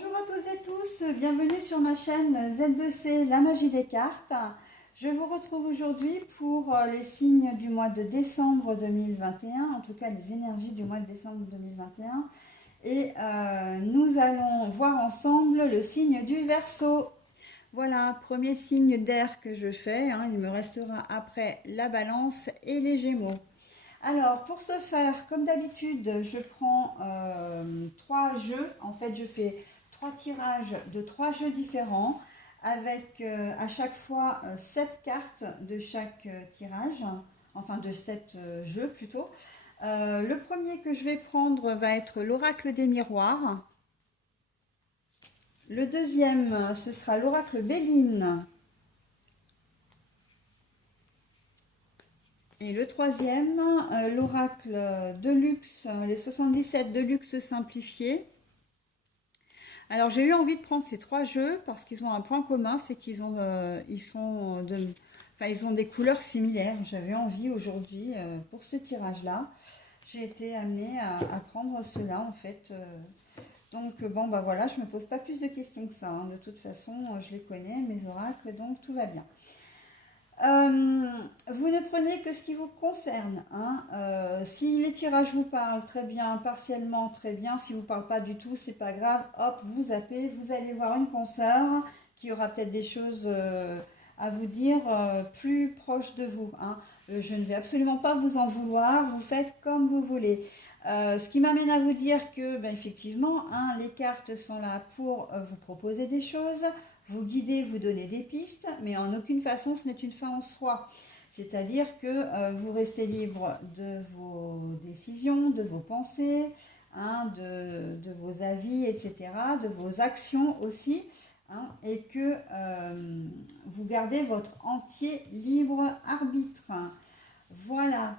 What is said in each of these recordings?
Bonjour à toutes et tous, bienvenue sur ma chaîne Z2C, la magie des cartes. Je vous retrouve aujourd'hui pour les signes du mois de décembre 2021, en tout cas les énergies du mois de décembre 2021. Et nous allons voir ensemble le signe du Verseau. Voilà, premier signe d'air que je fais, il me restera après la Balance et les Gémeaux. Alors, pour ce faire, comme d'habitude, je prends 3 jeux. En fait, je fais 3 tirages de 3 jeux différents avec à chaque fois 7 cartes de chaque tirage, enfin de 7 jeux plutôt. Le premier que je vais prendre va être l'oracle des miroirs. Le deuxième, ce sera l'oracle Béline. Et le troisième, l'oracle de luxe, les 77 de luxe simplifiés. Alors j'ai eu envie de prendre ces 3 jeux parce qu'ils ont un point commun, c'est qu'ils ont, ils ont des couleurs similaires. J'avais envie aujourd'hui, pour ce tirage-là, j'ai été amenée à prendre ceux-là en fait. Donc bon, bah voilà, je ne me pose pas plus de questions que ça. De toute façon, je les connais, mes oracles, donc tout va bien. Vous ne prenez que ce qui vous concerne. Si les tirages vous parlent, très bien, partiellement, très bien. Si vous ne parlent pas du tout, c'est pas grave. Hop, vous zappez, vous allez voir une consoeur qui aura peut-être des choses à vous dire plus proches de vous. Je ne vais absolument pas vous en vouloir. Vous faites comme vous voulez. Ce qui m'amène à vous dire que, effectivement, les cartes sont là pour vous proposer des choses, vous guider, vous donner des pistes, mais en aucune façon ce n'est une fin en soi. C'est-à-dire que vous restez libre de vos décisions, de vos pensées, de vos avis, etc., de vos actions aussi, et que vous gardez votre entier libre arbitre. Voilà.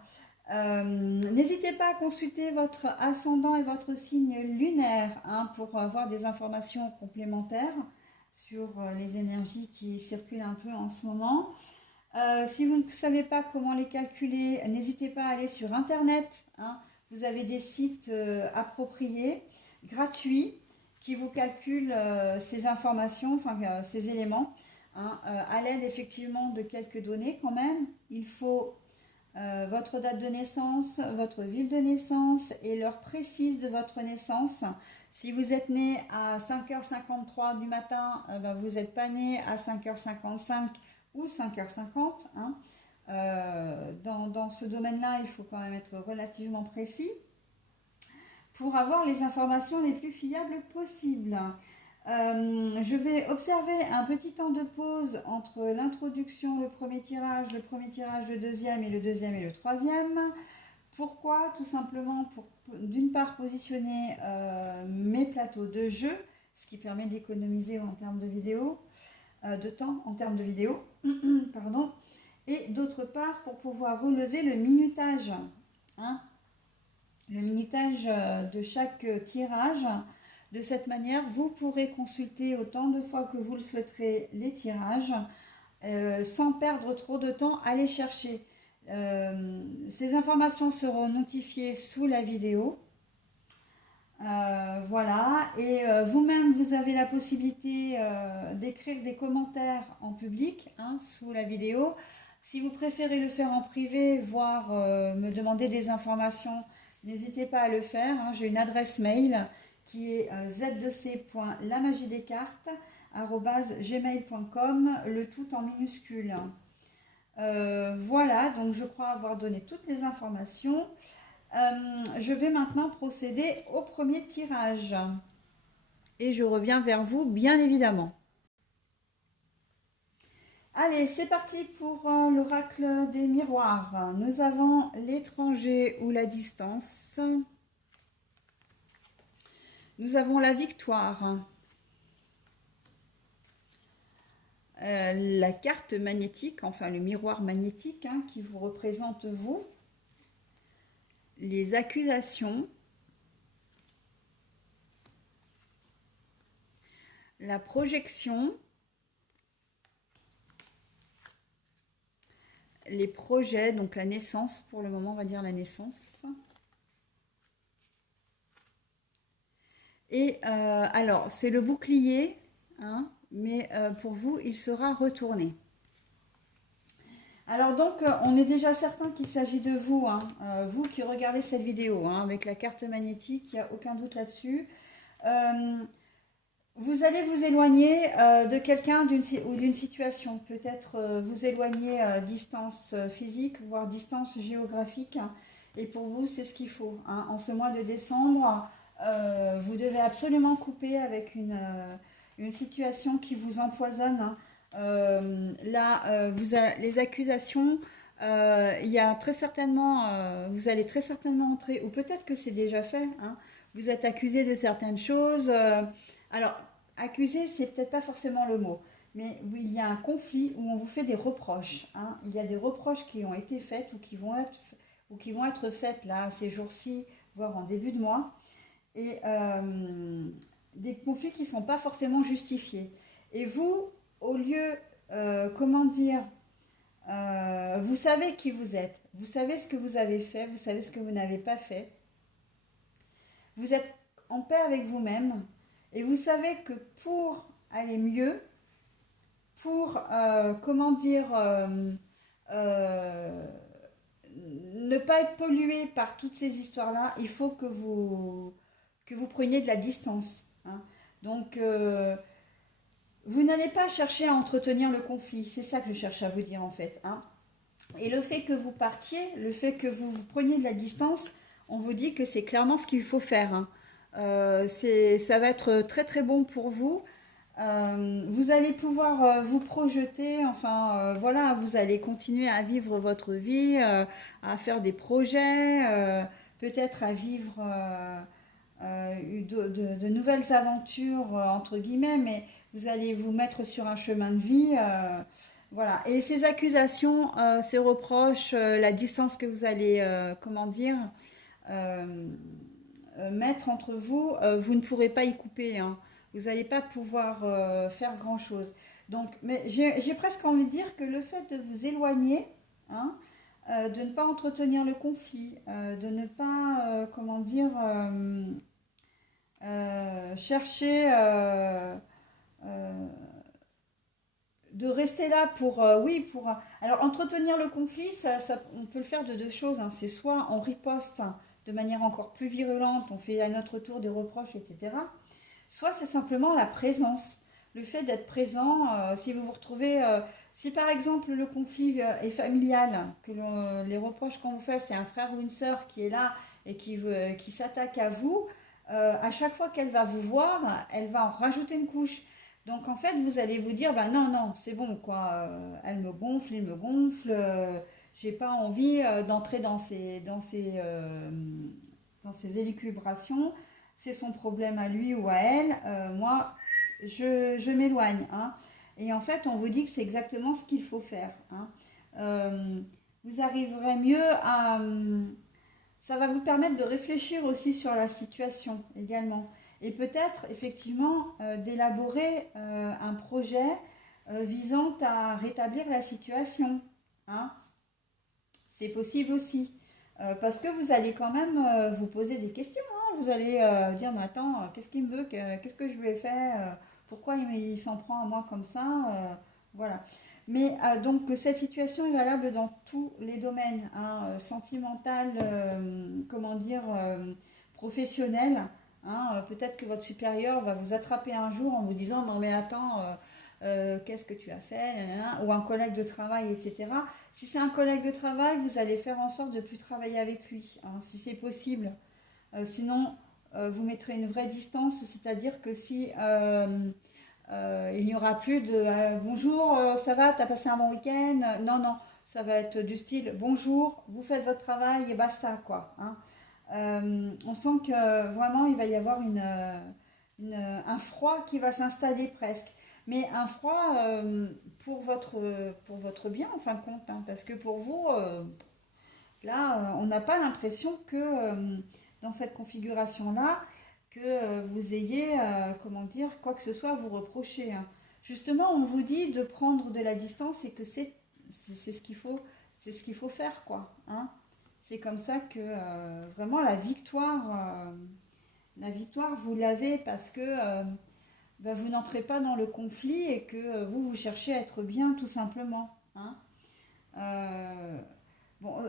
N'hésitez pas à consulter votre ascendant et votre signe lunaire pour avoir des informations complémentaires sur les énergies qui circulent un peu en ce moment. Si vous ne savez pas comment les calculer, n'hésitez pas à aller sur Internet. Vous avez des sites appropriés, gratuits, qui vous calculent ces informations, ces éléments, à l'aide effectivement de quelques données quand même. Il faut votre date de naissance, votre ville de naissance et l'heure précise de votre naissance. Si vous êtes né à 5h53 du matin, vous n'êtes pas né à 5h55 ou 5h50. Dans ce domaine-là, il faut quand même être relativement précis pour avoir les informations les plus fiables possibles. Je vais observer un petit temps de pause entre l'introduction, le premier tirage, le deuxième et le troisième. Pourquoi? Tout simplement pour, d'une part, positionner mes plateaux de jeu, ce qui permet d'économiser en termes de vidéo, de temps en termes de vidéo, pardon, et d'autre part pour pouvoir relever le minutage, le minutage de chaque tirage. De cette manière, vous pourrez consulter autant de fois que vous le souhaiterez les tirages sans perdre trop de temps à les chercher. Ces informations seront notifiées sous la vidéo. Voilà, et vous-même, vous avez la possibilité d'écrire des commentaires en public sous la vidéo. Si vous préférez le faire en privé, voire me demander des informations, n'hésitez pas à le faire. J'ai une adresse mail qui est z2c.lamagiedescartes@gmail.com, le tout en minuscule. Voilà, donc je crois avoir donné toutes les informations. Je vais maintenant procéder au premier tirage. Et je reviens vers vous, bien évidemment. Allez, c'est parti pour l'oracle des miroirs. Nous avons l'étranger ou la distance. Nous avons la victoire. La carte magnétique, enfin le miroir magnétique qui vous représente vous. Les accusations. La projection. Les projets, donc la naissance, pour le moment on va dire la naissance. Et alors, c'est le bouclier, hein, mais pour vous, il sera retourné. Alors donc, on est déjà certain qu'il s'agit de vous, hein, vous qui regardez cette vidéo, hein, avec la carte magnétique, il n'y a aucun doute là-dessus. Euh, Vous allez vous éloigner de quelqu'un ou d'une situation, peut-être vous éloigner distance physique, voire distance géographique. Hein. Et pour vous, c'est ce qu'il faut. Hein. En ce mois de décembre, vous devez absolument couper avec une situation qui vous empoisonne. Hein. Là, les accusations, il y a très certainement, vous allez très certainement entrer, ou peut-être que c'est déjà fait. Hein. Vous êtes accusé de certaines choses. Alors, accuser, c'est peut-être pas forcément le mot, mais où il y a un conflit où on vous fait des reproches. Hein. Il y a des reproches qui ont été faits ou qui vont être faites là ces jours-ci, voire en début de mois, et des conflits qui ne sont pas forcément justifiés. Et vous, au lieu, comment dire, vous savez qui vous êtes, vous savez ce que vous avez fait, vous savez ce que vous n'avez pas fait, vous êtes en paix avec vous-même, et vous savez que pour aller mieux, pour, comment dire, euh, ne pas être pollué par toutes ces histoires-là, il faut que vous preniez de la distance. Hein. Donc, vous n'allez pas chercher à entretenir le conflit, c'est ça que je cherche à vous dire en fait. Hein. Et le fait que vous partiez, le fait que vous preniez de la distance, on vous dit que c'est clairement ce qu'il faut faire. Hein. Ça va être très très bon pour vous. Vous allez pouvoir vous projeter, enfin voilà, vous allez continuer à vivre votre vie, à faire des projets, peut-être à vivre de nouvelles aventures, entre guillemets, mais vous allez vous mettre sur un chemin de vie. Voilà. Et ces accusations, ces reproches, la distance que vous allez, comment dire, euh, mettre entre vous, vous ne pourrez pas y couper. Hein. Vous n'allez pas pouvoir faire grand-chose. Donc, mais j'ai presque envie de dire que le fait de vous éloigner, hein, de ne pas entretenir le conflit, de ne pas, comment dire, chercher euh, de rester là pour, oui, pour... Alors, entretenir le conflit, on peut le faire de deux choses. Hein. C'est soit on riposte de manière encore plus virulente, on fait à notre tour des reproches, etc. Soit c'est simplement la présence. Le fait d'être présent, si vous vous retrouvez... si par exemple le conflit est familial, que les reproches qu'on vous fait, c'est un frère ou une sœur qui est là et qui s'attaque à vous, à chaque fois qu'elle va vous voir, elle va en rajouter une couche. Donc en fait, vous allez vous dire, ben non, non, c'est bon, quoi. Elle me gonfle, il me gonfle. J'ai pas envie d'entrer dans ces élucubrations. C'est son problème à lui ou à elle. Moi, je m'éloigne. Hein. Et en fait, on vous dit que c'est exactement ce qu'il faut faire. Hein. Vous arriverez mieux à... Ça va vous permettre de réfléchir aussi sur la situation également. Et peut-être effectivement d'élaborer un projet visant à rétablir la situation. Hein. C'est possible aussi. Parce que vous allez quand même vous poser des questions. Hein. Vous allez dire, mais attends, qu'est-ce qu'il me veut, qu'est-ce que je lui ai fait, pourquoi il s'en prend à moi comme ça, voilà. Mais donc cette situation est valable dans tous les domaines, hein, sentimental, comment dire, professionnel. Hein. Peut-être que votre supérieur va vous attraper un jour en vous disant, non mais attends, qu'est-ce que tu as fait, ou un collègue de travail, etc. Si c'est un collègue de travail, vous allez faire en sorte de ne plus travailler avec lui, hein, si c'est possible. Sinon, vous mettrez une vraie distance, c'est-à-dire que si il n'y aura plus de bonjour, ça va, t'as passé un bon week-end. Non, non, ça va être du style bonjour, vous faites votre travail et basta, quoi. Hein. On sent que vraiment il va y avoir un froid qui va s'installer presque. Mais un froid pour votre bien en fin de compte, hein, parce que pour vous, là, on n'a pas l'impression que dans cette configuration-là, que vous ayez, comment dire, quoi que ce soit à vous reprocher. Hein. Justement, on vous dit de prendre de la distance et que c'est c'est ce qu'il faut faire, quoi. Hein. C'est comme ça que vraiment La victoire, vous l'avez parce que ben, vous n'entrez pas dans le conflit et que vous cherchez à être bien tout simplement. Hein. Euh, bon,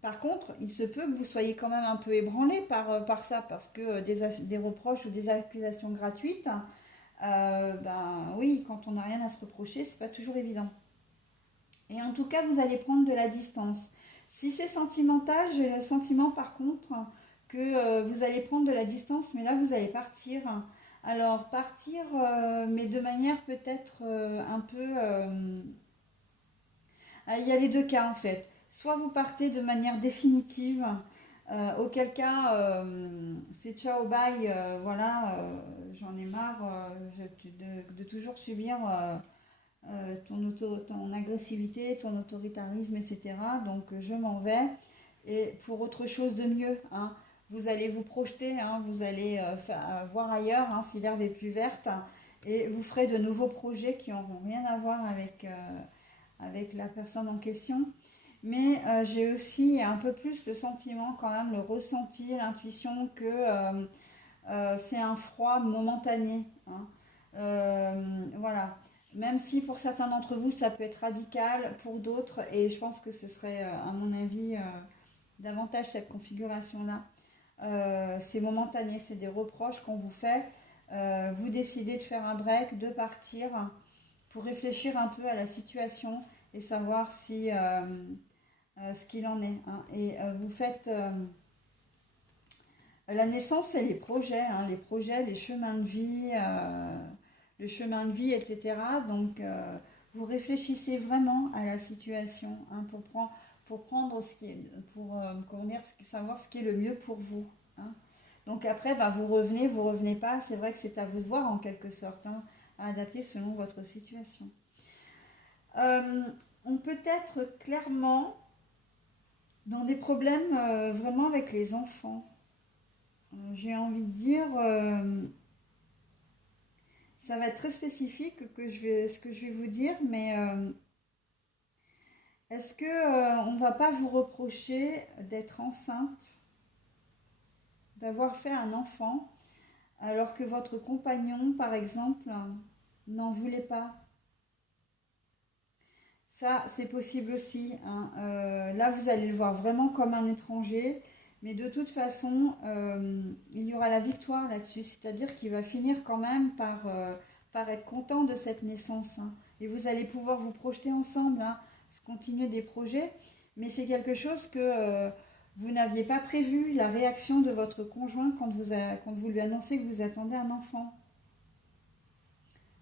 par contre, il se peut que vous soyez quand même un peu ébranlé par ça parce que des reproches ou des accusations gratuites, ben oui, quand on n'a rien à se reprocher, c'est pas toujours évident. Et en tout cas, vous allez prendre de la distance. Si c'est sentimental, j'ai le sentiment par contre que vous allez prendre de la distance, mais là vous allez partir. Alors partir, mais de manière peut-être un peu... il y a les deux cas en fait. Soit vous partez de manière définitive, auquel cas c'est ciao bye, voilà, j'en ai marre de toujours subir ton agressivité, ton autoritarisme, etc. Donc je m'en vais. Et pour autre chose de mieux, hein, vous allez vous projeter, hein, vous allez voir ailleurs hein, si l'herbe est plus verte, et vous ferez de nouveaux projets qui n'auront rien à voir avec la personne en question. Mais j'ai aussi un peu plus le sentiment, quand même, le ressenti, l'intuition que c'est un froid momentané. Hein. Voilà. Même si pour certains d'entre vous, ça peut être radical, pour d'autres, et je pense que ce serait, à mon avis, davantage cette configuration-là. C'est momentané, c'est des reproches qu'on vous fait. Vous décidez de faire un break, de partir pour réfléchir un peu à la situation et savoir si ce qu'il en est. Hein. Et vous faites la naissance, c'est les projets, les chemins de vie, le chemin de vie, etc. Donc, vous réfléchissez vraiment à la situation hein, pour prendre ce qui est, pour savoir ce qui est le mieux pour vous. Hein. Donc après, bah, vous revenez pas. C'est vrai que c'est à vous de voir en quelque sorte, hein, à adapter selon votre situation. Euh, on peut être clairement dans des problèmes vraiment avec les enfants. J'ai envie de dire, ça va être très spécifique ce que je vais vous dire, mais est-ce que on va pas vous reprocher d'être enceinte, d'avoir fait un enfant, alors que votre compagnon, par exemple, n'en voulait pas? Ça, c'est possible aussi. Hein. Là, vous allez le voir vraiment comme un étranger, mais de toute façon, il y aura la victoire là-dessus. C'est-à-dire qu'il va finir quand même par être content de cette naissance. Hein. Et vous allez pouvoir vous projeter ensemble, hein, continuer des projets. Mais c'est quelque chose que vous n'aviez pas prévu, la réaction de votre conjoint quand vous lui annoncez que vous attendez un enfant.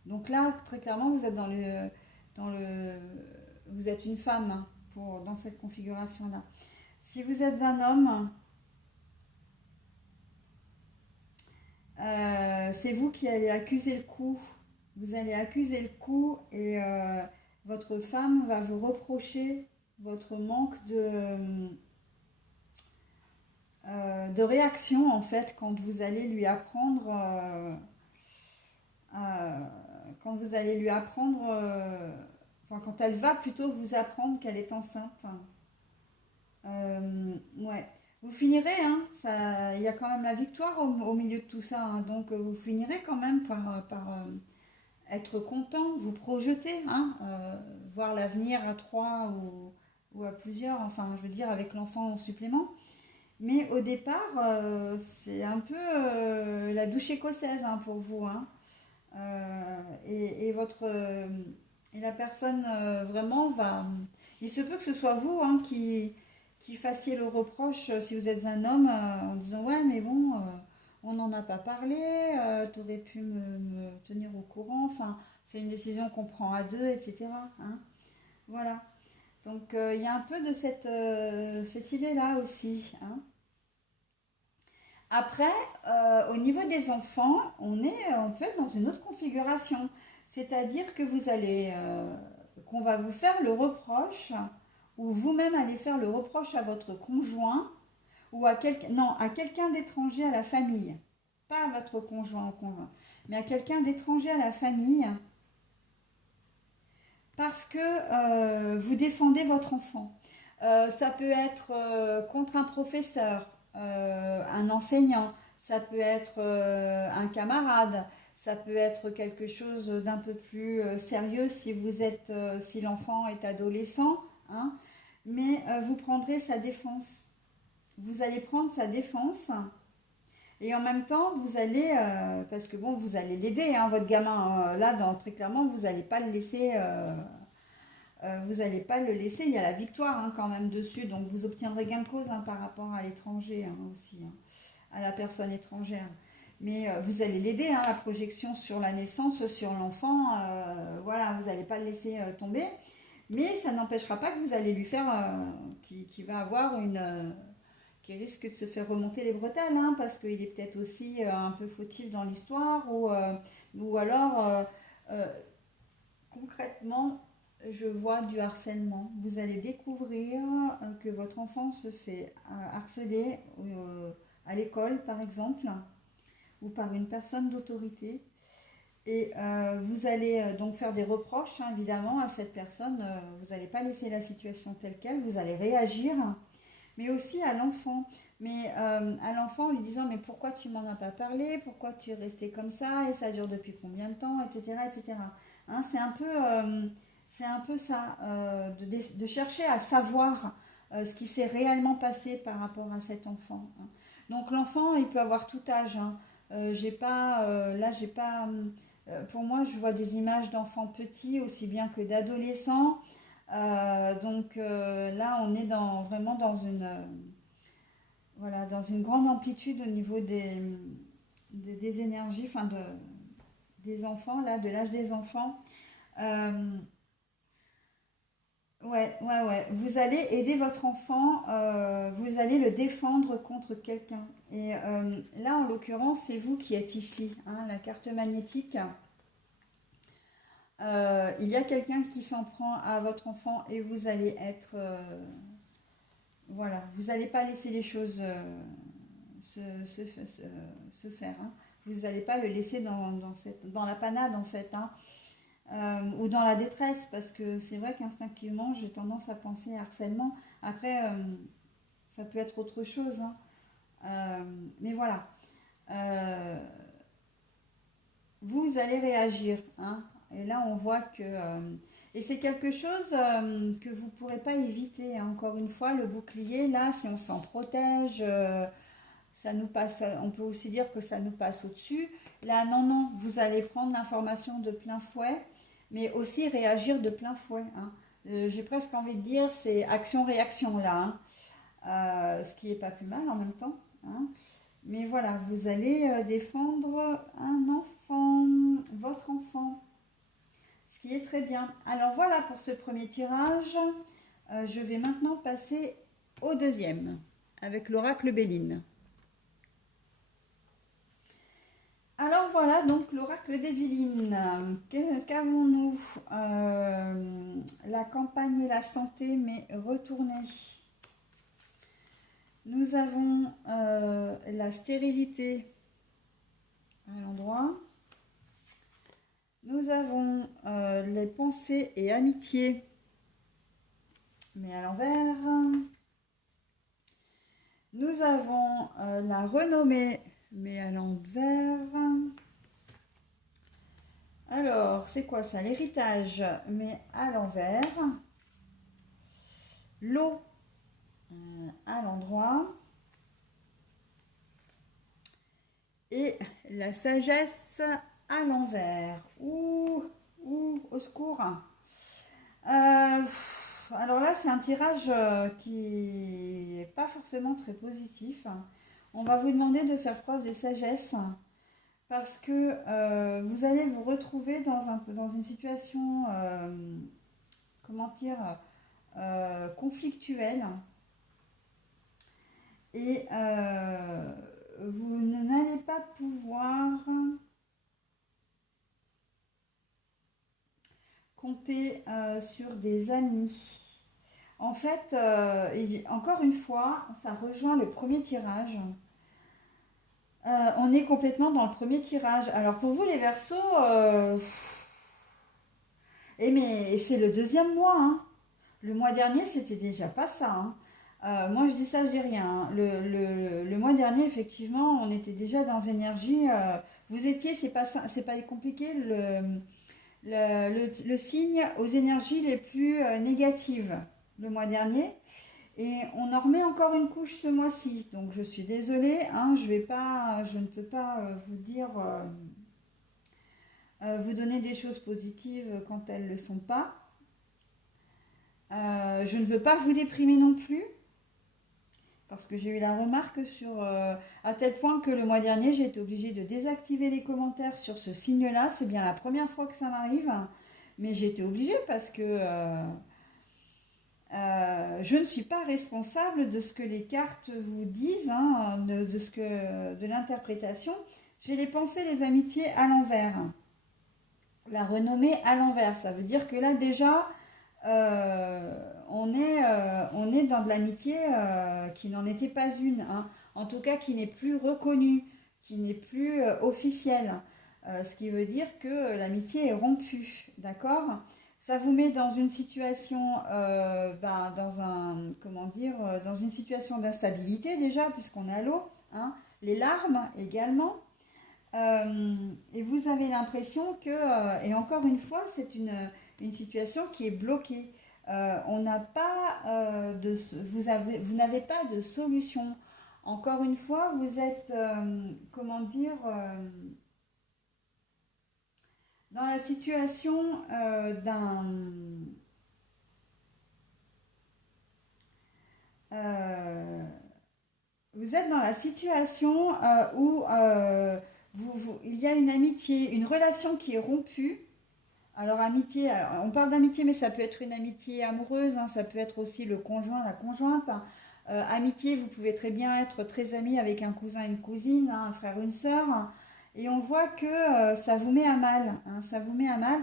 Donc là, très clairement, vous êtes dans le, vous êtes une femme hein, dans cette configuration-là. Si vous êtes un homme, c'est vous qui allez accuser le coup. Vous allez accuser le coup et votre femme va vous reprocher votre manque de réaction en fait quand vous allez lui apprendre euh, quand vous allez lui apprendre enfin quand elle va plutôt vous apprendre qu'elle est enceinte. Ouais. Vous finirez, hein, il y a quand même la victoire au milieu de tout ça, hein, donc vous finirez quand même par être content, vous projeter, hein, voir l'avenir à trois ou à plusieurs, enfin je veux dire avec l'enfant en supplément. Mais au départ, c'est un peu la douche écossaise hein, pour vous. Hein. Et la personne vraiment va... Il se peut que ce soit vous hein, qui fassiez le reproche si vous êtes un homme en disant ouais mais bon on n'en a pas parlé, tu aurais pu me tenir au courant, enfin c'est une décision qu'on prend à deux, etc. Hein. Voilà. Donc il y a un peu de cette idée-là aussi. Hein. Après, au niveau des enfants, on peut être dans une autre configuration. C'est-à-dire que qu'on va vous faire le reproche, ou vous-même allez faire le reproche à votre conjoint, ou non, à quelqu'un d'étranger à la famille. Pas à votre conjoint ou conjoint, mais à quelqu'un d'étranger à la famille, parce que vous défendez votre enfant. Ça peut être contre un professeur, un enseignant, ça peut être un camarade, ça peut être quelque chose d'un peu plus sérieux si si l'enfant est adolescent, hein, mais vous prendrez sa défense. Vous allez prendre sa défense et en même temps, vous allez, parce que bon, vous allez l'aider, hein, votre gamin, là, très clairement, vous n'allez pas le laisser, il y a la victoire hein, quand même dessus, donc vous obtiendrez gain de cause hein, par rapport à l'étranger hein, aussi, hein, à la personne étrangère. Mais vous allez l'aider, hein, la projection sur la naissance, sur l'enfant, voilà, vous n'allez pas le laisser tomber, mais ça n'empêchera pas que vous allez lui faire, qui va avoir qui risque de se faire remonter les bretelles, hein, parce qu'il est peut-être aussi un peu fautif dans l'histoire, ou alors euh, concrètement, je vois du harcèlement. Vous allez découvrir que votre enfant se fait harceler à l'école, par exemple, ou par une personne d'autorité. Et vous allez donc faire des reproches, hein, évidemment, à cette personne. Vous n'allez pas laisser la situation telle qu'elle, vous allez réagir, mais aussi à l'enfant. Mais à l'enfant, lui disant, mais pourquoi tu m'en as pas parlé? Pourquoi tu es resté comme ça? Et ça dure depuis combien de temps? Etc. etc. Hein, c'est un peu ça, de chercher à savoir ce qui s'est réellement passé par rapport à cet enfant. Hein. Donc l'enfant, il peut avoir tout âge. Hein. J'ai pas, là, j'ai pas. Pour moi, je vois des images d'enfants petits aussi bien que d'adolescents. Donc là, on est vraiment voilà, dans une grande amplitude au niveau des énergies, des enfants, là, de l'âge des enfants. Euh, ouais, ouais, ouais. Vous allez aider votre enfant, vous allez le défendre contre quelqu'un. Et là, en l'occurrence, c'est vous qui êtes ici, hein, la carte magnétique. Il y a quelqu'un qui s'en prend à votre enfant et vous allez être, voilà, vous n'allez pas laisser les choses se, se, se- se faire. Hein. Vous n'allez pas le laisser dans la panade en fait, hein, ou dans la détresse, parce que c'est vrai qu'instinctivement j'ai tendance à penser à harcèlement. Après, ça peut être autre chose, hein. Mais voilà. Euh, Vous allez réagir, hein. Et là, on voit que... et c'est quelque chose que vous ne pourrez pas éviter, hein. Encore une fois, le bouclier, là, si on s'en protège, ça nous passe, on peut aussi dire que ça nous passe au-dessus. Là, non, non, vous allez prendre l'information de plein fouet, mais aussi réagir de plein fouet, hein. J'ai presque envie de dire, c'est action-réaction, là, hein. Ce qui n'est pas plus mal en même temps, hein. Mais voilà, vous allez défendre un enfant, votre enfant, ce qui est très bien. Alors voilà pour ce premier tirage. Je vais maintenant passer au deuxième, avec l'oracle Béline. Alors voilà, donc l'oracle des Bélines. Qu'avons-nous? La campagne et la santé, mais retournée. Nous avons la stérilité à l'endroit. Nous avons les pensées et amitiés, mais à l'envers. Nous avons la renommée, mais à l'envers. Alors, c'est quoi ça? L'héritage, mais à l'envers. L'eau à l'endroit. Et la sagesse à l'envers. Ouh, au secours. Alors là, c'est un tirage qui n'est pas forcément très positif. On va vous demander de faire preuve de sagesse parce que vous allez vous retrouver dans une situation, comment dire, conflictuelle et vous n'allez pas pouvoir compter sur des amis. En fait, encore une fois, ça rejoint le premier tirage. On est complètement dans le premier tirage. Alors pour vous les Verseaux, mais c'est le deuxième mois, hein. Le mois dernier, c'était déjà pas ça, hein. Moi, je dis ça, je dis rien, hein. Le mois dernier, effectivement, on était déjà dans énergie. Vous étiez, c'est pas compliqué, le signe aux énergies les plus négatives le mois dernier. Et on en remet encore une couche ce mois-ci. Donc, je suis désolée, hein, je ne peux pas vous dire, vous donner des choses positives quand elles ne le sont pas. Je ne veux pas vous déprimer non plus. Parce que j'ai eu la remarque à tel point que le mois dernier, j'ai été obligée de désactiver les commentaires sur ce signe-là. C'est bien la première fois que ça m'arrive, mais j'ai été obligée parce que je ne suis pas responsable de ce que les cartes vous disent, hein, de l'interprétation. J'ai les pensées, les amitiés à l'envers. La renommée à l'envers, ça veut dire que là déjà, on est dans de l'amitié qui n'en était pas une, hein. En tout cas qui n'est plus reconnue, qui n'est plus officielle. Ce qui veut dire que l'amitié est rompue, d'accord? Ça vous met dans une situation, comment dire, dans une situation d'instabilité déjà, puisqu'on a l'eau, hein, les larmes également. Et vous avez l'impression que, et encore une fois, c'est une situation qui est bloquée. On n'a pas vous n'avez pas de solution. Encore une fois, vous êtes, comment dire, dans la situation euh, vous êtes dans la situation où il y a une amitié, une relation qui est rompue. Alors amitié, alors, on parle d'amitié, mais ça peut être une amitié amoureuse, hein, ça peut être aussi le conjoint, la conjointe, hein. Amitié, vous pouvez très bien être très ami avec un cousin, une cousine, hein, un frère, une sœur, hein. Et on voit que ça vous met à mal, hein, ça vous met à mal.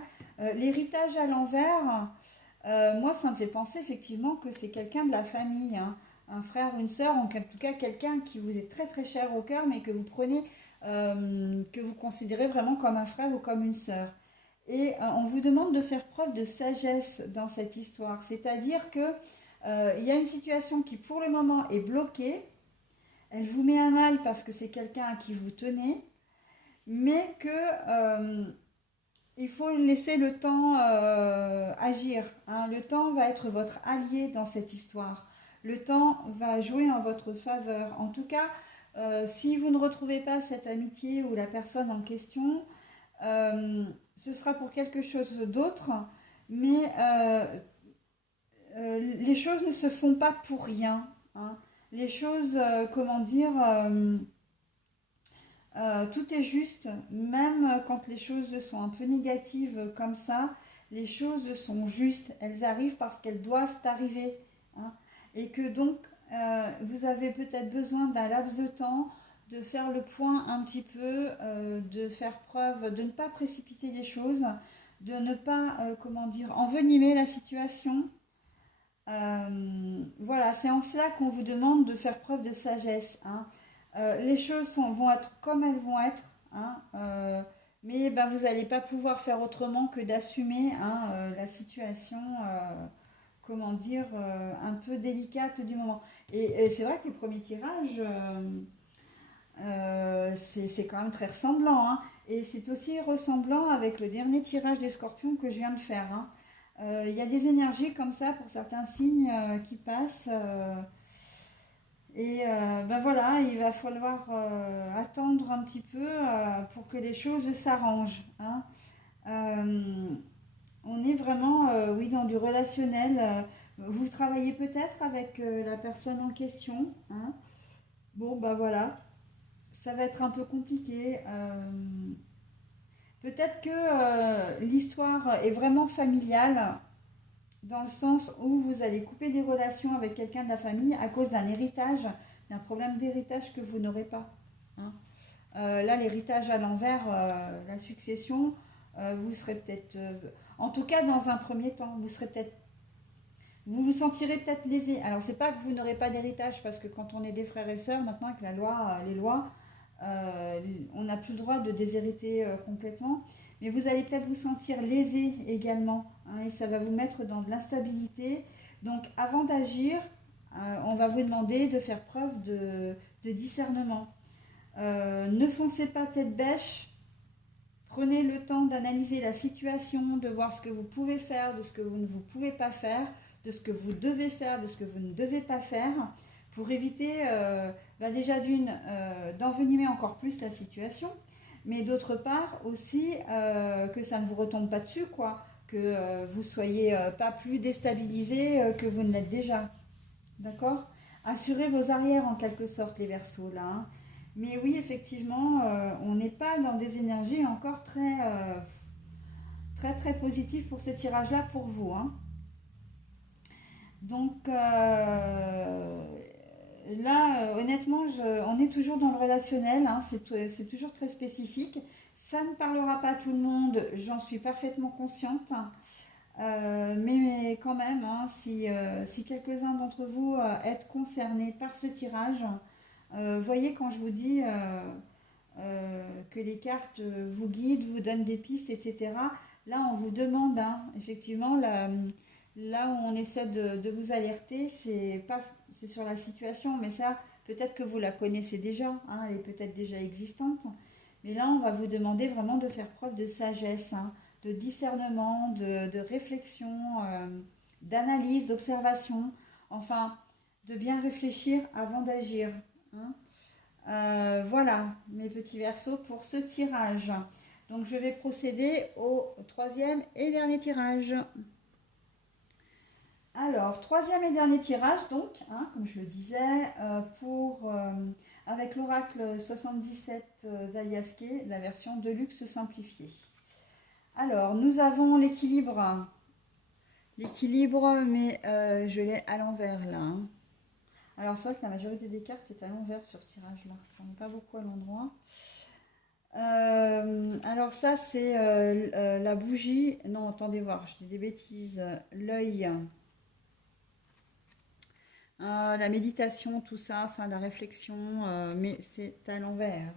L'héritage à l'envers, moi, ça me fait penser effectivement que c'est quelqu'un de la famille, hein, un frère, une sœur, en tout cas quelqu'un qui vous est très très cher au cœur, mais que vous prenez, que vous considérez vraiment comme un frère ou comme une sœur. Et on vous demande de faire preuve de sagesse dans cette histoire. C'est-à-dire que il y a une situation qui pour le moment est bloquée. Elle vous met à mal parce que c'est quelqu'un à qui vous tenez, mais que il faut laisser le temps agir, hein. Le temps va être votre allié dans cette histoire. Le temps va jouer en votre faveur. En tout cas, si vous ne retrouvez pas cette amitié ou la personne en question, euh, ce sera pour quelque chose d'autre, mais les choses ne se font pas pour rien, hein. Les choses, comment dire, tout est juste, même quand les choses sont un peu négatives comme ça, les choses sont justes, elles arrivent parce qu'elles doivent arriver, hein. Et que donc, vous avez peut-être besoin d'un laps de temps, de faire le point un petit peu, de faire preuve, de ne pas précipiter les choses, de ne pas, comment dire, envenimer la situation. Voilà, c'est en cela qu'on vous demande de faire preuve de sagesse, hein. Les choses vont être comme elles vont être, hein, mais ben, vous n'allez pas pouvoir faire autrement que d'assumer, hein, la situation, comment dire, un peu délicate du moment. Et c'est vrai que le premier tirage, c'est quand même très ressemblant, hein. Et c'est aussi ressemblant avec le dernier tirage des scorpions que je viens de faire, hein. Il y a des énergies comme ça pour certains signes qui passent. Ben voilà, il va falloir attendre un petit peu pour que les choses s'arrangent, hein. Euh, on est vraiment, oui, dans du relationnel. Vous travaillez peut-être avec la personne en question, hein. Bon, ben voilà, ça va être un peu compliqué. Peut-être que l'histoire est vraiment familiale, dans le sens où vous allez couper des relations avec quelqu'un de la famille à cause d'un héritage, d'un problème d'héritage que vous n'aurez pas, hein. Là, l'héritage à l'envers, la succession, vous serez peut-être, en tout cas dans un premier temps, vous vous sentirez peut-être lésé. Alors, c'est pas que vous n'aurez pas d'héritage, parce que quand on est des frères et sœurs, maintenant avec la loi, les lois, euh, on n'a plus le droit de déshériter complètement, mais vous allez peut-être vous sentir lésé également, hein, et ça va vous mettre dans de l'instabilité. Donc avant d'agir, on va vous demander de faire preuve de discernement. Ne foncez pas tête bêche. Prenez le temps d'analyser la situation, de voir ce que vous pouvez faire, de ce que vous ne vous pouvez pas faire, de ce que vous devez faire, de ce que vous ne devez pas faire, pour éviter déjà d'envenimer encore plus la situation, mais d'autre part aussi que ça ne vous retombe pas dessus, quoi, que vous soyez pas plus déstabilisé que vous ne l'êtes déjà. D'accord? Assurez vos arrières en quelque sorte, les Verseaux, là. Hein. Mais oui, effectivement, on n'est pas dans des énergies encore très, très positives pour ce tirage-là pour vous. Hein. Donc là, honnêtement, on est toujours dans le relationnel. Hein, c'est toujours très spécifique. Ça ne parlera pas à tout le monde, j'en suis parfaitement consciente. Mais quand même, hein, si quelques-uns d'entre vous êtes concernés par ce tirage, voyez quand je vous dis que les cartes vous guident, vous donnent des pistes, etc. Là, on vous demande, hein, effectivement, là où on essaie de vous alerter, c'est sur la situation, mais ça, peut-être que vous la connaissez déjà, hein, elle est peut-être déjà existante. Mais là, on va vous demander vraiment de faire preuve de sagesse, hein, de discernement, de réflexion, d'analyse, d'observation, enfin, de bien réfléchir avant d'agir. Hein. Voilà, mes petits versos pour ce tirage. Donc, je vais procéder au troisième et dernier tirage. Alors, troisième et dernier tirage, donc, hein, comme je le disais, avec l'oracle 77 d'Aliaské, la version de luxe simplifiée. Alors, nous avons l'équilibre. L'équilibre, mais je l'ai à l'envers là. Hein. Alors, c'est vrai que la majorité des cartes est à l'envers sur ce tirage-là. J'en ai pas beaucoup à l'endroit. Alors, ça, c'est la bougie. Non, attendez voir, je dis des bêtises. L'œil. La méditation, tout ça, enfin la réflexion, mais c'est à l'envers.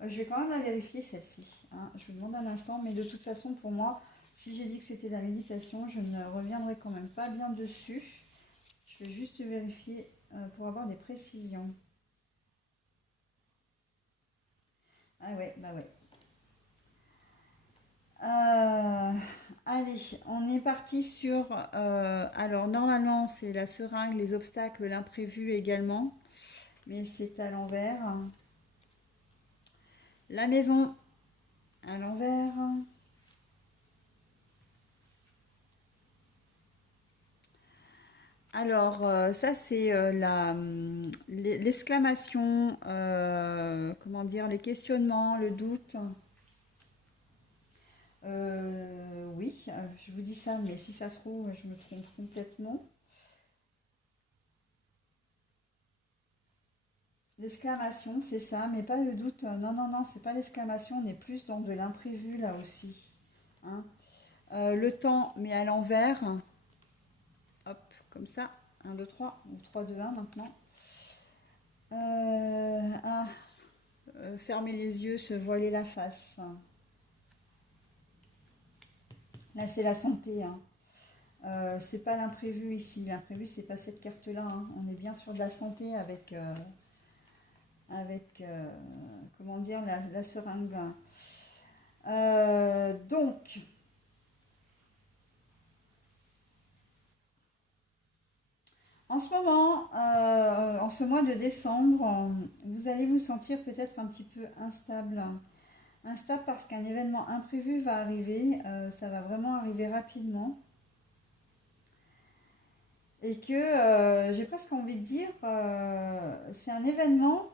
Je vais quand même la vérifier celle-ci. Hein. Je vous demande un instant, mais de toute façon, pour moi, si j'ai dit que c'était la méditation, je ne reviendrai quand même pas bien dessus. Je vais juste vérifier pour avoir des précisions. Ah ouais, bah ouais. Allez, on est parti sur... alors, normalement, c'est la seringue, les obstacles, l'imprévu également. Mais c'est à l'envers. La maison, à l'envers. Alors, ça, c'est l'exclamation, comment dire, les questionnements, le doute. Oui, je vous dis ça, mais si ça se trouve, je me trompe complètement. L'exclamation, c'est ça, mais pas le doute. Non, non, non, c'est pas l'exclamation, on est plus dans de l'imprévu là aussi. Hein. Le temps, mais à l'envers. Hop, comme ça. 1, 2, 3, ou 3, 2, 1 maintenant. Fermer les yeux, se voiler la face. Là, c'est la santé. Hein. C'est pas l'imprévu ici. L'imprévu, c'est pas cette carte-là. Hein. On est bien sur de la santé avec comment dire, la seringue. Donc, en ce moment, en ce mois de décembre, vous allez vous sentir peut-être un petit peu instable. Instable parce qu'un événement imprévu va arriver, ça va vraiment arriver rapidement. Et que j'ai presque envie de dire, c'est un événement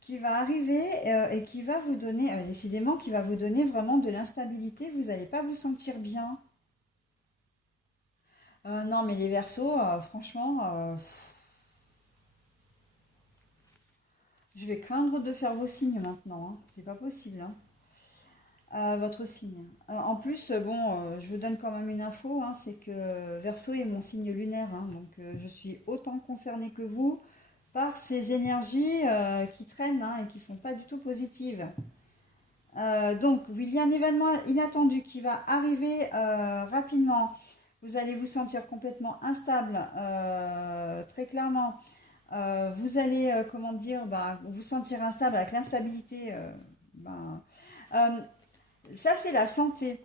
qui va arriver et qui va vous donner, décidément, qui va vous donner vraiment de l'instabilité. Vous n'allez pas vous sentir bien. Non, mais les Verseaux, franchement, je vais craindre de faire vos signes maintenant. Hein. C'est pas possible. Hein. Votre signe. En plus, bon, je vous donne quand même une info, hein, c'est que Verseau est mon signe lunaire, hein, donc je suis autant concernée que vous par ces énergies qui traînent hein, et qui ne sont pas du tout positives. Donc, il y a un événement inattendu qui va arriver rapidement. vous allez vous sentir complètement instable, très clairement. Vous allez, comment dire, bah, vous sentir instable avec l'instabilité. Ben, euh, ça, c'est la santé.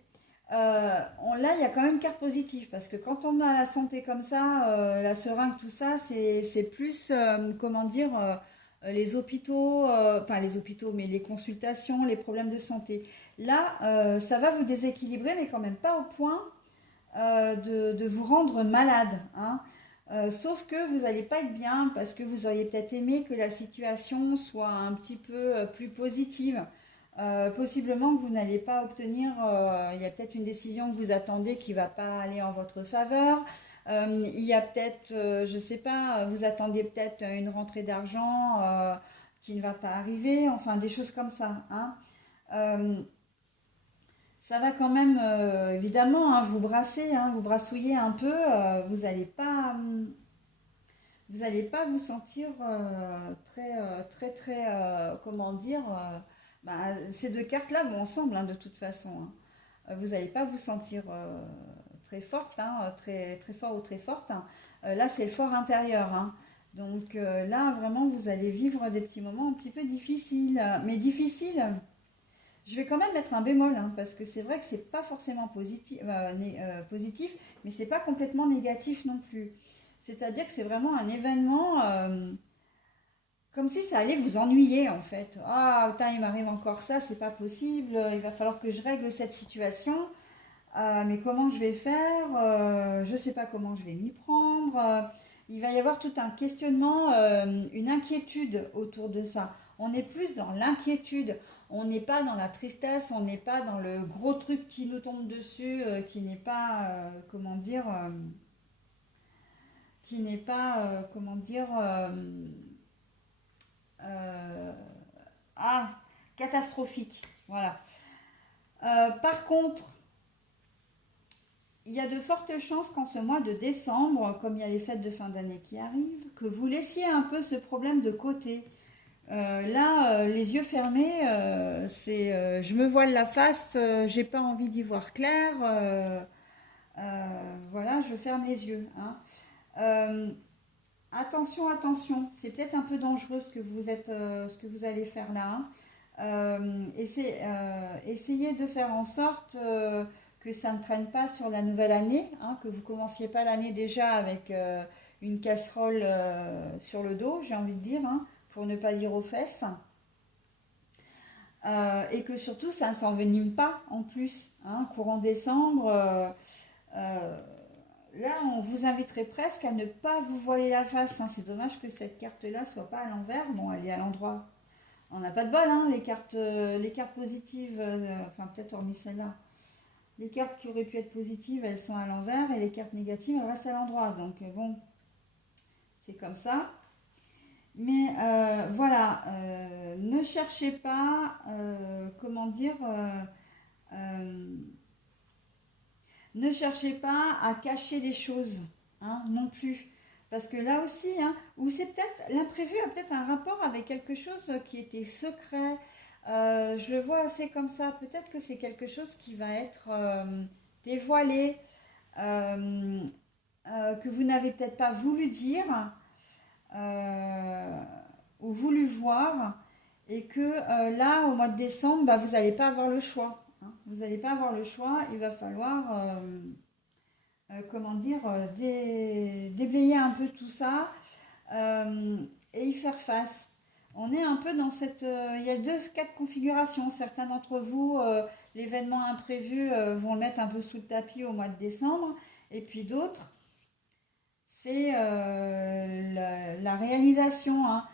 Là, il y a quand même une carte positive parce que quand on a la santé comme ça, la seringue, tout ça, c'est plus, comment dire, les hôpitaux, pas les hôpitaux, mais les consultations, les problèmes de santé. Là, ça va vous déséquilibrer, mais quand même pas au point de vous rendre malade, hein. Sauf que vous n'allez pas être bien parce que vous auriez peut-être aimé que la situation soit un petit peu plus positive. Possiblement que vous n'allez pas obtenir, il y a peut-être une décision que vous attendez qui ne va pas aller en votre faveur. Il y a peut-être, je ne sais pas, vous attendez peut-être une rentrée d'argent qui ne va pas arriver, enfin des choses comme ça, hein. Euh, Ça va quand même, évidemment, hein, vous brasser, hein, vous brassouiller un peu, vous n'allez pas vous sentir très, comment dire, bah, ces deux cartes-là vont ensemble, hein, de toute façon, hein. Vous n'allez pas vous sentir très forte, hein, très fort ou très forte, hein. Là, c'est le fort intérieur, hein. Donc là, vraiment, vous allez vivre des petits moments un petit peu difficiles, mais difficiles. Je vais quand même mettre un bémol, hein, parce que c'est vrai que c'est pas forcément positif, mais c'est pas complètement négatif non plus. C'est-à-dire que c'est vraiment un événement comme si ça allait vous ennuyer en fait. Ah, putain, il m'arrive encore ça, c'est pas possible, il va falloir que je règle cette situation. Mais comment je vais faire? Je sais pas comment je vais m'y prendre. Il va y avoir tout un questionnement, une inquiétude autour de ça. On est plus dans l'inquiétude. On n'est pas dans la tristesse, on n'est pas dans le gros truc qui nous tombe dessus, qui n'est pas, comment dire, comment dire, euh, ah, catastrophique. Voilà. Par contre, il y a de fortes chances qu'en ce mois de décembre, comme il y a les fêtes de fin d'année qui arrivent, que vous laissiez un peu ce problème de côté. Là, les yeux fermés, c'est je me voile la face, j'ai pas envie d'y voir clair. Voilà, je ferme les yeux, hein. Euh, Attention, attention, c'est peut-être un peu dangereux ce que vous allez faire là, hein. Essayez de faire en sorte que ça ne traîne pas sur la nouvelle année, hein, que vous commenciez pas l'année déjà avec une casserole sur le dos, j'ai envie de dire, hein, pour ne pas dire aux fesses. Et que surtout ça ne s'envenime pas en plus, hein, courant décembre. Euh, Là, on vous inviterait presque à ne pas vous voiler la face, hein. C'est dommage que cette carte-là soit pas à l'envers. Bon, elle est à l'endroit. On n'a pas de bol, hein, les cartes positives, enfin peut-être hormis celle-là. Les cartes qui auraient pu être positives, elles sont à l'envers et les cartes négatives, elles restent à l'endroit. Donc bon, c'est comme ça. Mais voilà, ne cherchez pas, comment dire, euh, ne cherchez pas à cacher les choses, hein, non plus. Parce que là aussi, hein, ou c'est peut-être, l'imprévu a peut-être un rapport avec quelque chose qui était secret. Je le vois assez comme ça. Peut-être que c'est quelque chose qui va être dévoilé, euh, que vous n'avez peut-être pas voulu dire euh, ou voulu voir, et que là, au mois de décembre, bah, vous n'allez pas avoir le choix, hein. Vous n'allez pas avoir le choix. Il va falloir comment dire, déblayer un peu tout ça et y faire face. On est un peu dans cette... il y a deux cas de configuration. Certains d'entre vous, l'événement imprévu, vont le mettre un peu sous le tapis au mois de décembre. Et puis d'autres, c'est la réalisation, hein.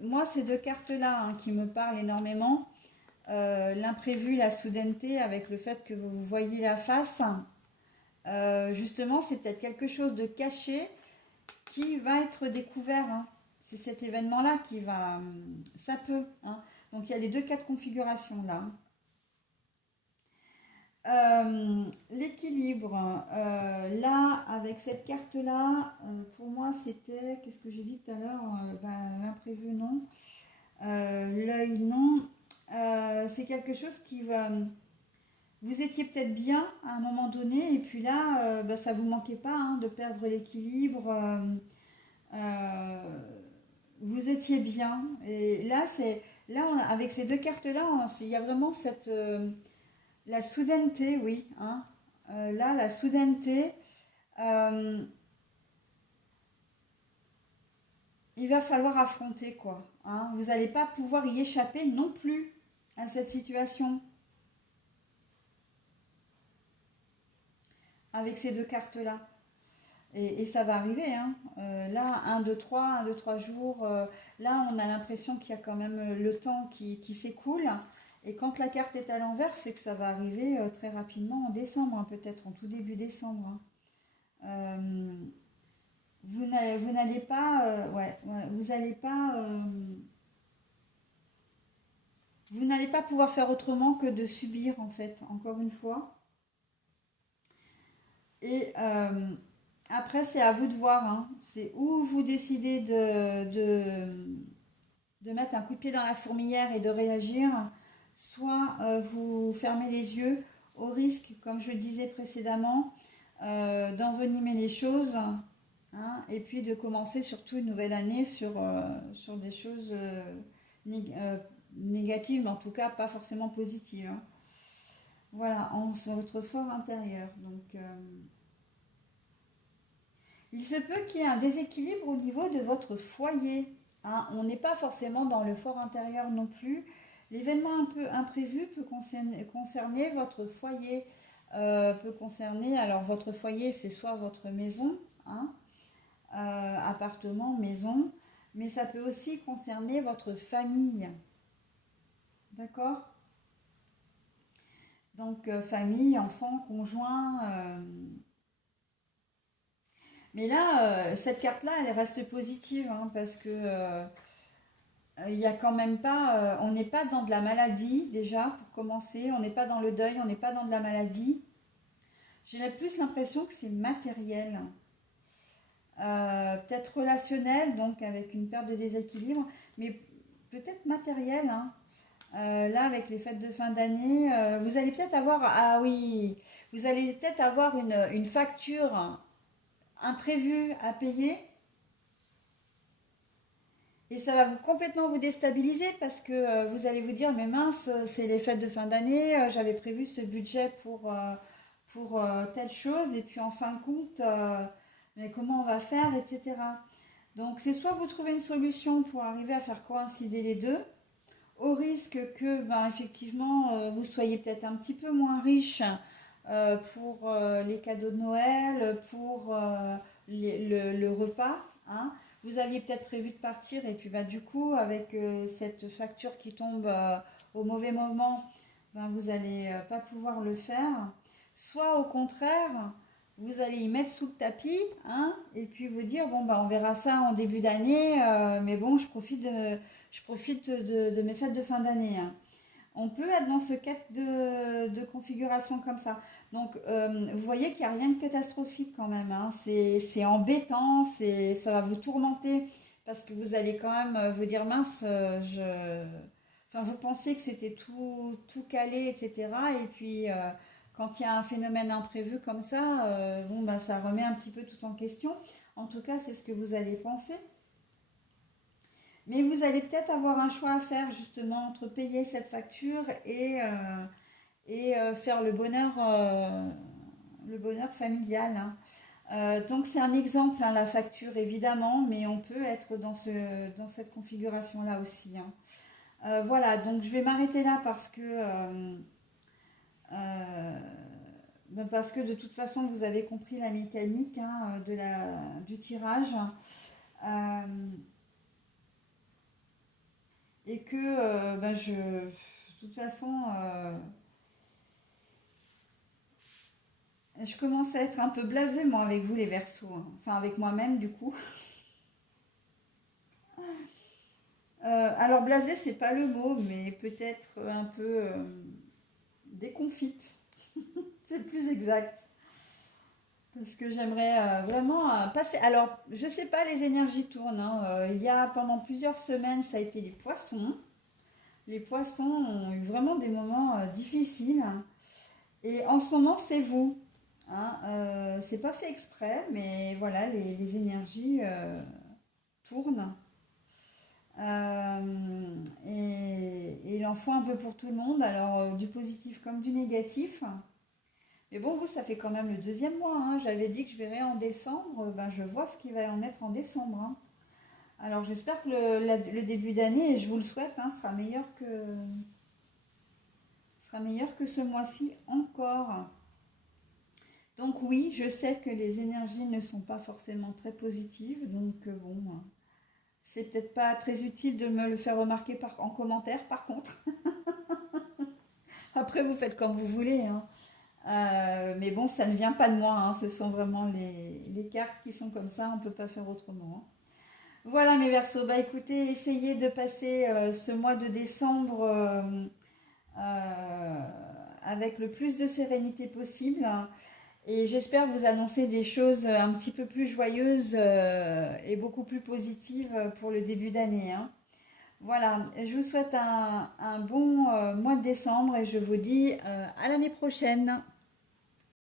Moi, ces deux cartes-là, hein, qui me parlent énormément, l'imprévu, la soudaineté, avec le fait que vous vous voyez la face, justement, c'est peut-être quelque chose de caché qui va être découvert, hein. C'est cet événement-là qui va... Ça peut, hein. Donc, il y a les deux cas de configuration là. L'équilibre, là, avec cette carte-là, pour moi, c'était... Qu'est-ce que j'ai dit tout à l'heure? L'imprévu, non. L'œil, non. C'est quelque chose qui va... vous étiez peut-être bien à un moment donné, et puis là, bah, ça vous manquait pas hein, de perdre l'équilibre. Euh, vous étiez bien. Et là, avec ces deux cartes-là, il y a vraiment la soudaineté, oui. Hein. Là, la soudaineté, euh, il va falloir affronter, quoi. Hein. Vous n'allez pas pouvoir y échapper non plus à cette situation avec ces deux cartes-là. Et ça va arriver, hein. Là, un, deux, trois jours, là, on a l'impression qu'il y a quand même le temps qui s'écoule. Et quand la carte est à l'envers, c'est que ça va arriver très rapidement en décembre, hein, peut-être en tout début décembre. Hein. Euh, vous n'allez pas, vous n'allez pas pouvoir faire autrement que de subir, en fait, encore une fois. Et après, c'est à vous de voir. Hein. C'est où vous décidez de mettre un coup de pied dans la fourmilière et de réagir, soit vous fermez les yeux au risque, comme je le disais précédemment, d'envenimer les choses hein, et puis de commencer surtout une nouvelle année sur des choses négatives, mais en tout cas pas forcément positives. Hein. Voilà, sur votre fort intérieur. Donc, il se peut qu'il y ait un déséquilibre au niveau de votre foyer. Hein. On n'est pas forcément dans le fort intérieur non plus. L'événement un peu imprévu peut concerner votre foyer. Peut concerner, alors votre foyer, c'est soit votre maison, hein, appartement, maison, mais ça peut aussi concerner votre famille. D'accord. Donc, famille, enfants, conjoints. Mais là, cette carte-là, elle reste positive, hein, parce que il y a quand même pas, on n'est pas dans de la maladie déjà pour commencer, on n'est pas dans le deuil, on n'est pas dans de la maladie. J'ai plus l'impression que c'est matériel, peut-être relationnel, donc avec une perte de déséquilibre, mais peut-être matériel. Hein. Là, avec les fêtes de fin d'année, vous allez peut-être avoir, ah oui, vous allez peut-être avoir une facture imprévue à payer. Et ça va complètement vous déstabiliser parce que vous allez vous dire, mais mince, c'est les fêtes de fin d'année, j'avais prévu ce budget pour telle chose, et puis en fin de compte, mais comment on va faire, etc. Donc c'est soit vous trouvez une solution pour arriver à faire coïncider les deux, au risque que, ben, effectivement, vous soyez peut-être un petit peu moins riche pour les cadeaux de Noël, pour le repas. Hein. Vous aviez peut-être prévu de partir et puis bah, du coup, avec cette facture qui tombe au mauvais moment, ben, vous n'allez pas pouvoir le faire. Soit au contraire, vous allez y mettre sous le tapis hein, et puis vous dire, bon, bah, on verra ça en début d'année, mais bon, je profite de mes fêtes de fin d'année. Hein. On peut être dans ce cas de configuration comme ça. Donc, vous voyez qu'il n'y a rien de catastrophique quand même. Hein. C'est embêtant, ça va vous tourmenter parce que vous allez quand même vous dire mince, enfin, vous pensez que c'était tout calé, etc. Et puis, quand il y a un phénomène imprévu comme ça, bon, bah, ça remet un petit peu tout en question. En tout cas, c'est ce que vous allez penser. Mais vous allez peut-être avoir un choix à faire justement entre payer cette facture et faire le bonheur familial. Hein. Donc c'est un exemple, hein, la facture évidemment, mais on peut être dans cette configuration-là aussi. Hein. Voilà, donc je vais m'arrêter là euh, parce que de toute façon vous avez compris la mécanique hein, du tirage. Euh, et que de toute façon, je commence à être un peu blasée moi avec vous les Verseaux, hein. Enfin avec moi-même du coup. Alors blasée c'est pas le mot, mais peut-être un peu déconfite, c'est plus exact. Parce que j'aimerais vraiment passer. Alors je sais pas, les énergies tournent. Hein. Il y a pendant plusieurs semaines ça a été les poissons. Les poissons ont eu vraiment des moments difficiles. Hein. Et en ce moment, c'est vous. Hein, c'est pas fait exprès, mais voilà, les énergies tournent. Et il en faut un peu pour tout le monde, alors du positif comme du négatif. Mais bon, vous, ça fait quand même le deuxième mois. Hein. J'avais dit que je verrais en décembre. Ben, je vois ce qui va en être en décembre. Hein. Alors j'espère que le début d'année, et je vous le souhaite, hein, sera meilleur que ce mois-ci encore. Donc oui, je sais que les énergies ne sont pas forcément très positives. Donc bon, c'est peut-être pas très utile de me le faire remarquer en commentaire par contre. Après, vous faites comme vous voulez. Hein. Mais bon, ça ne vient pas de moi. Hein. Ce sont vraiment les cartes qui sont comme ça. On ne peut pas faire autrement. Hein. Voilà mes Verseaux. Bah écoutez, essayez de passer ce mois de décembre euh, avec le plus de sérénité possible. Et j'espère vous annoncer des choses un petit peu plus joyeuses et beaucoup plus positives pour le début d'année. Hein. Voilà, je vous souhaite un bon mois de décembre et je vous dis à l'année prochaine.